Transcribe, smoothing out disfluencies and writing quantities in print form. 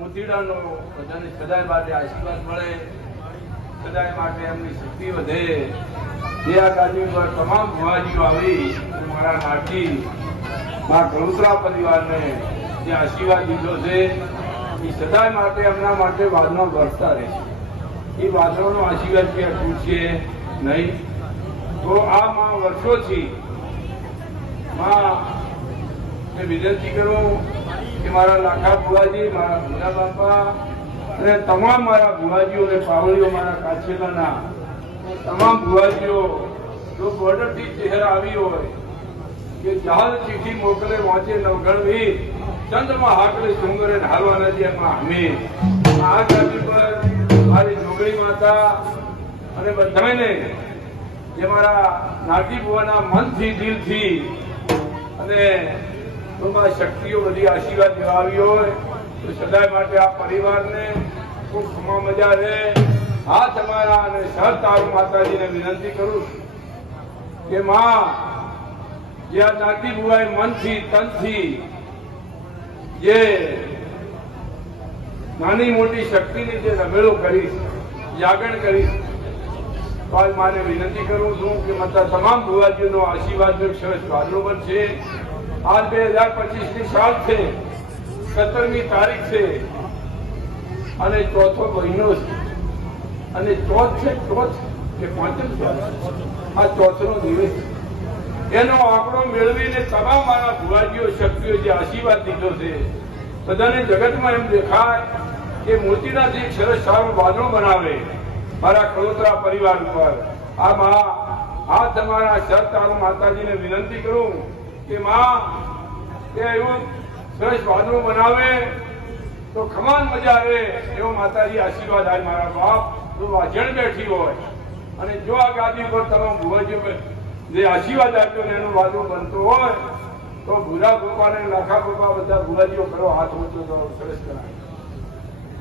મોતીડાનો બધાને સદાય માટે આશીર્વાદ મળે, સદાય માટે એમની શક્તિ વધે. જે આ ગાદી પર તમામ ભુવાજીઓ આવી મારા નાટી મારા ગળુતરા પરિવારને જે આશીર્વાદ દીધો છે એ સદાય માટે એમના માટે વાદનો વરસતા રહેશે. એ વાદળોનો આશીર્વાદ કે પૂછીએ નહીં તો આ માં વર્ષોથી માં વિનંતી કરું કે મારા લાખા ભુવાજી, મારા ભૂરા બાપા અને તમામ મારા ભુવાજીઓ અને પાવડીઓ, મારા કાછેલાના તમામ ભુવાજીઓ જો બોર્ડરથી ચહેરા આવી હોય કે જહાજ ચીઠી મોકલે વાંચે નવગણવી ચંદ્રમાં હાકલે સુંગરે હારવાના છે. એમાં અમે આ ગાદી પર મારી જોગણી માતા અને બધાને જે મારા નાટી ભુવાના મનથી, દિલથી અને શક્તિઓ બધી આશીર્વાદ દેવાવી હોય તો સદાય માટે આ પરિવારને ખૂબ ખમા મજા રહે. આ તમારા અને સહ તારું માતાજીને વિનંતી કરું કે માં જે આ નાતી ભુવાએ મનથી, તનથી જે નાની મોટી શક્તિની જે રમેળો કરીશ, જાગરણ કરીશ, તો આજ મારે વિનંતી કરું છું કે માતા તમામ ભુવાજીઓનો આશીર્વાદનો સરસ વાદળો બનશે. आज 2025 साल से 17મી તારીખ છે અને ચોથો મહિનો છે અને ચોથ છે, ચોથ કે પાંચમ છે, આ ચોથનો દિવસ એનો આંકડો મેળવીને તમામ મારા ભુવાજીઓ શક્તિઓ જે આશીર્વાદ દીધો છે બધાને જગતમાં એમ દેખાય કે મોતીડાથી સરસ સારો વાદળો બનાવે મારા કળોતરા પરિવાર પર. આ તમારા સર તારું માતાજીને વિનંતી કરું કે માં કે એવું સરસ વાદળો બનાવે તો ખમાન મજા આવે એવો માતાજી આશીર્વાદ આજ મારા બાપ જો વાજણ બેઠી હોય અને જો આ ગાદી પર તમામ ભુવાજીઓ જે આશીર્વાદ આપ્યો ને એનો વાદળો બનતો હોય તો ભૂરા ગોપા ને લાખા ગોપા બધા ભુવાજીઓ કરો હાથ ઊંચો કરો સરસ કરાય.